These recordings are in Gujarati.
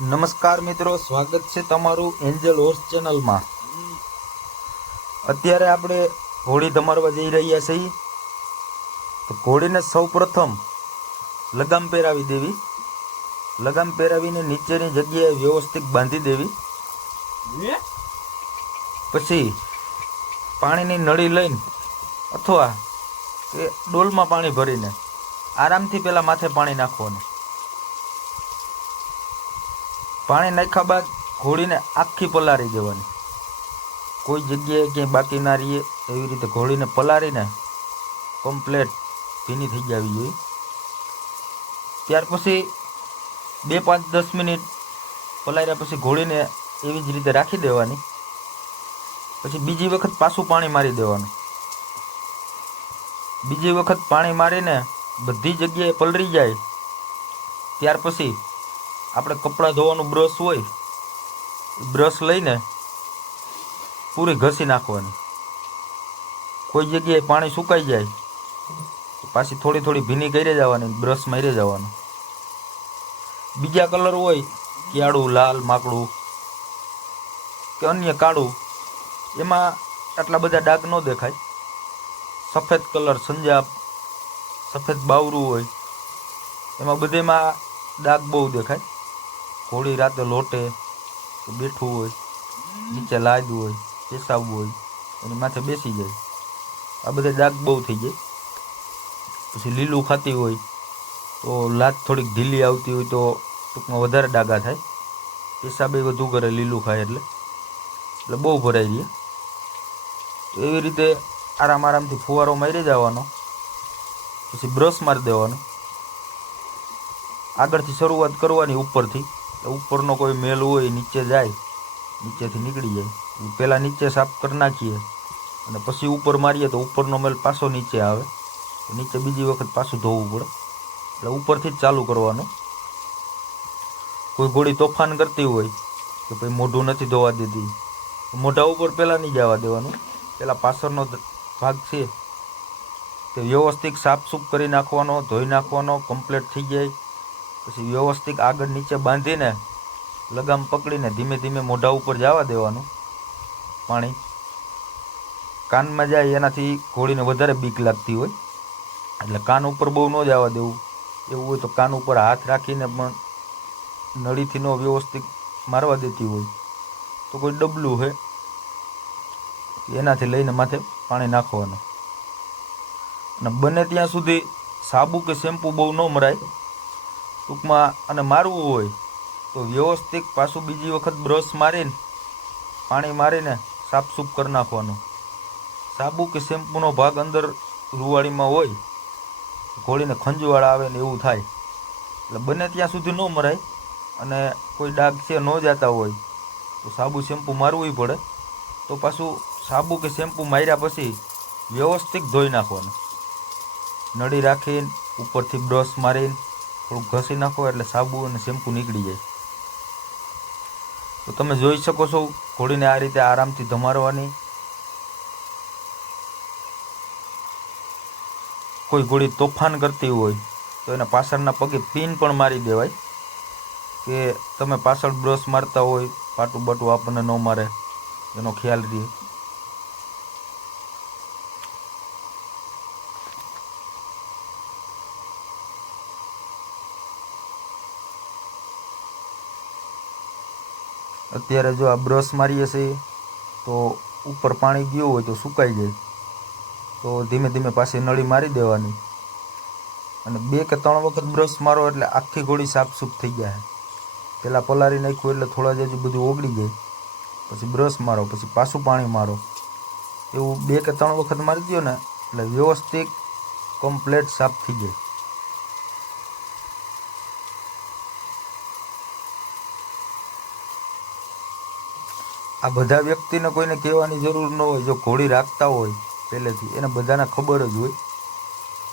નમસ્કાર મિત્રો, સ્વાગત છે તમારું એન્જલ હોર્સ ચેનલમાં। અત્યારે આપણે ઘોડી ધમારવા જઈ રહ્યા છીએ। તો ઘોડીને સૌ પ્રથમ લગામ પહેરાવી દેવી। લગામ પહેરાવીને નીચેની જગ્યાએ વ્યવસ્થિત બાંધી દેવી। પછી પાણીની નળી લઈને અથવા કે ડોલમાં પાણી ભરીને આરામથી પેલા માથે પાણી નાખવાનું। પાણી નાખ્યા બાદ ઘોડીને આખી પલાળી દેવાની, કોઈ જગ્યાએ ક્યાંય બાકી ના રહીએ એવી રીતે ઘોડીને પલાળીને કમ્પ્લેટ ભીની થઈ જવી જોઈએ। ત્યાર પછી 2-5-10 મિનિટ પલાળ્યા પછી ઘોડીને એવી જ રીતે રાખી દેવાની। પછી બીજી વખત પાછું પાણી મારી દેવાનું। બીજી વખત પાણી મારીને બધી જગ્યાએ પલળી જાય ત્યાર પછી આપણે કપડાં ધોવાનું બ્રશ હોય, બ્રશ લઈને પૂરી ઘસી નાખવાની। કોઈ જગ્યાએ પાણી સુકાઈ જાય તો પાછી થોડી થોડી ભીની કરી જવાની, બ્રશ મારી જવાનું। બીજા કલર હોય કેળું, લાલ, માકડું કે અન્ય કાળું, એમાં આટલા બધા ડાઘ ન દેખાય। સફેદ કલર, સંજાપ, સફેદ બાવરું હોય એમાં બધેમાં ડાઘ બહુ દેખાય। ઘોડી રાતે લોટે કે બેઠું હોય, નીચે લાદ હોય, પેશાબ હોય, એની માથે બેસી જાય, આ બધા ડાઘ બહુ થઈ જાય। પછી લીલું ખાતી હોય તો લાત થોડીક ઢીલી આવતી હોય તો ટૂંકમાં વધારે ડાઘા થાય। પેશાબ એ વધુ કરે લીલું ખાય એટલે બહુ ભરાઈ રહે। તો એવી રીતે આરામથી ફુવારો મારી જવાનો, પછી બ્રશ મારી દેવાનું। આગળથી શરૂઆત કરવાની ઉપરથી, ઉપરનો કોઈ મેલ હોય નીચે જાય, નીચેથી નીકળી જાય। પહેલાં નીચે સાફ કરી નાખીએ અને પછી ઉપર મારીએ તો ઉપરનો મેલ પાછો નીચે આવે, તો નીચે બીજી વખત પાછું ધોવું પડે, એટલે ઉપરથી જ ચાલુ કરવાનું। કોઈ ઘોડી તોફાન કરતી હોય કે ભાઈ મોઢું નથી ધોવા દેતી, મોઢા ઉપર પહેલાં નહીં જવા દેવાનું, પહેલાં પાછળનો ભાગ છે તે વ્યવસ્થિત સાફસૂફ કરી નાખવાનો, ધોઈ નાખવાનો, કમ્પ્લીટ થઈ જાય પછી વ્યવસ્થિત આગળ નીચે બાંધીને લગામ પકડીને ધીમે ધીમે મોઢા ઉપર જવા દેવાનું પાણી। કાનમાં જાય એનાથી ઘોડીને વધારે બીક લાગતી હોય એટલે કાન ઉપર બહુ ન જવા દેવું। એવું હોય તો કાન ઉપર હાથ રાખીને પણ નળીથી ન વ્યવસ્થિત મારવા દેતી હોય તો કોઈ ડબલું છે એનાથી લઈને માથે પાણી નાખવાનું। અને બને ત્યાં સુધી સાબુ કે શેમ્પૂ બહુ ન મરાય ટૂંકમાં, અને મારવું હોય તો વ્યવસ્થિત પાછું બીજી વખત બ્રશ મારીને પાણી મારીને સાફસૂફ કરી નાખવાનું। સાબુ કે શેમ્પૂનો ભાગ અંદર રૂવાડીમાં હોય, ઘોડીને ખંજવાળ આવે ને એવું થાય, એટલે બને ત્યાં સુધી ન મરાય। અને કોઈ ડાઘ છે ન જતા હોય તો સાબુ શેમ્પૂ મારવું પડે, તો પાછું સાબુ કે શેમ્પૂ માર્યા પછી વ્યવસ્થિત ધોઈ નાખવાનું। નળી રાખીને ઉપરથી બ્રશ મારીને થોડુંક ઘસી નાખો એટલે સાબુ અને શેમ્પૂ નીકળી જાય। તો તમે જોઈ શકો છો ઘોડીને આ રીતે આરામથી ધમારવાની। કોઈ ઘોડી તોફાન કરતી હોય તો એના પાછળના પગે પિન પણ મારી દેવાય, કે તમે પાછળ બ્રશ મારતા હોય પાટું બાટું આપણને ન મારે એનો ખ્યાલ રહે। અત્યારે જો આ બ્રશ મારીએ છીએ તો ઉપર પાણી ગયું હોય તો સુકાઈ જાય, તો ધીમે ધીમે પાછી નળી મારી દેવાની અને 2 કે 3 વખત બ્રશ મારો એટલે આખી ઘોડી સાફસૂફ થઈ જાય। પહેલાં પલાળી નાખ્યું એટલે થોડા જ હજુ બધું ઓગળી જાય, પછી બ્રશ મારો, પછી પાછું પાણી મારો, એવું 2 કે 3 વખત મારી દો ને એટલે વ્યવસ્થિત કમ્પ્લેટ સાફ થઈ જાય। આ બધા વ્યક્તિને કોઈને કહેવાની જરૂર ન હોય, જો ઘોડી રાખતા હોય પહેલેથી એને બધાને ખબર જ હોય।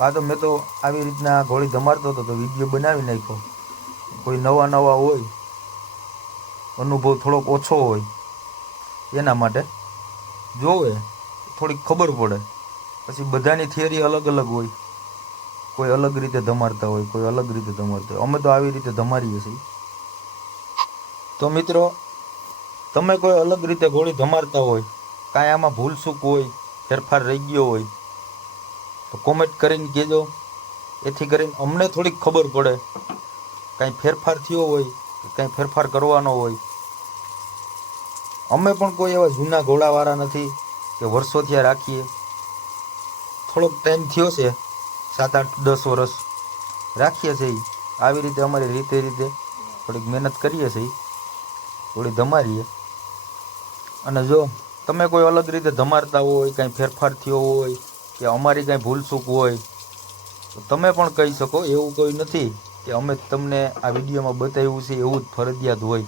આ તો મેં તો આવી રીતના ઘોડી ધમારતો હતો તો વિડીયો બનાવી નાખ્યો। કોઈ નવા હોય, અનુભવ થોડોક ઓછો હોય એના માટે જોવે થોડીક ખબર પડે। પછી બધાની થિયરી અલગ અલગ હોય, કોઈ અલગ રીતે ધમારતા હોય, કોઈ અલગ રીતે ધમારતા હોય, અમે તો આવી રીતે ધમારીએ છીએ। તો મિત્રો, તમે કોઈ અલગ રીતે ગોળી ધમારતા હોય, કાંઈ આમાં ભૂલચૂક હોય, ફેરફાર રહી ગયો હોય તો કોમેન્ટ કરીને કહેજો. એથી કરીને અમને થોડીક ખબર પડે, કાંઈ ફેરફાર થયો હોય કે કાંઈ ફેરફાર કરવાનો હોય. અમે પણ કોઈ એવા જૂના ઘોડાવાળા નથી કે વર્ષોથી આ રાખીએ. થોડોક ટાઈમ થયો છે, 7, 8, 10 વર્ષ રાખીએ છીએ. આવી રીતે અમારી રીતે થોડીક મહેનત કરીએ છીએ, થોડી ધમારીએ. અને જો તમે કોઈ અલગ રીતે ધમારતા હોય, કાંઈ ફેરફાર થયો હોય કે અમારી કાંઈ ભૂલચૂક હોય તો તમે પણ કહી શકો. એવું કોઈ નથી કે અમે તમને આ વિડીયોમાં બતાવ્યું છે એવું જ ફરજિયાત હોય.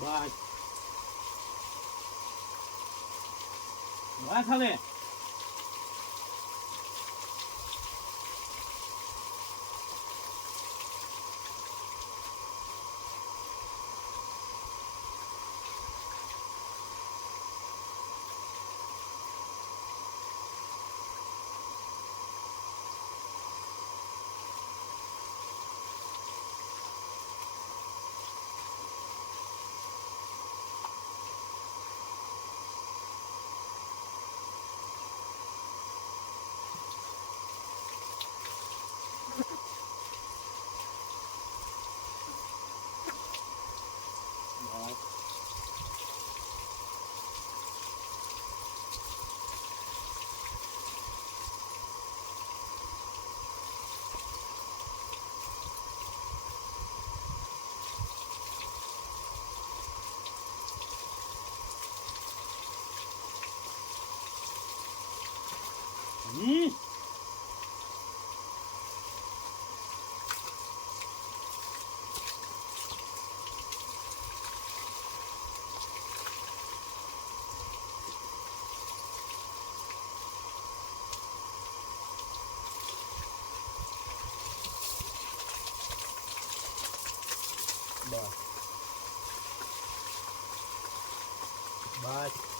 બસ બસ હવે બસ બસ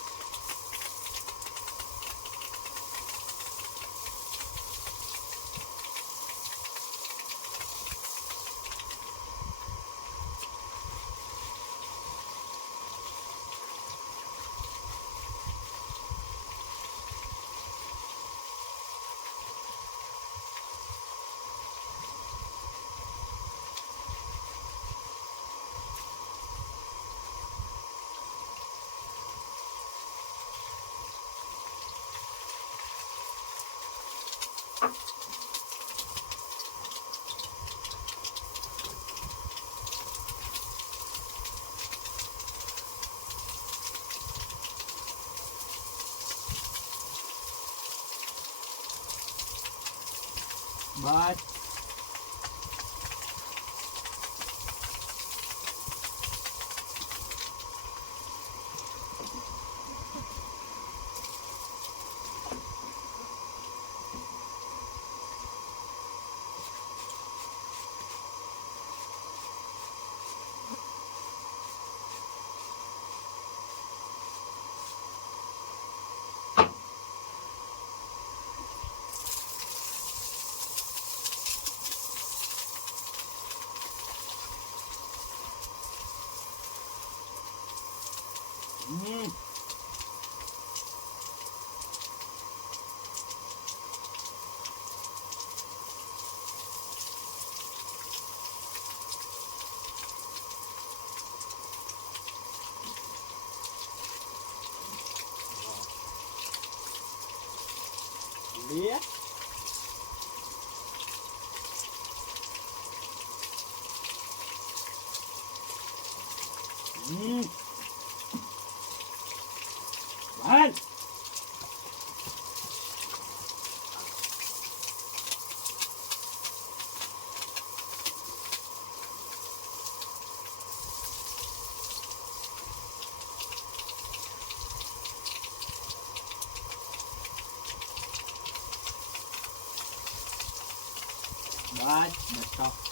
બસ લે બસ બસ બસ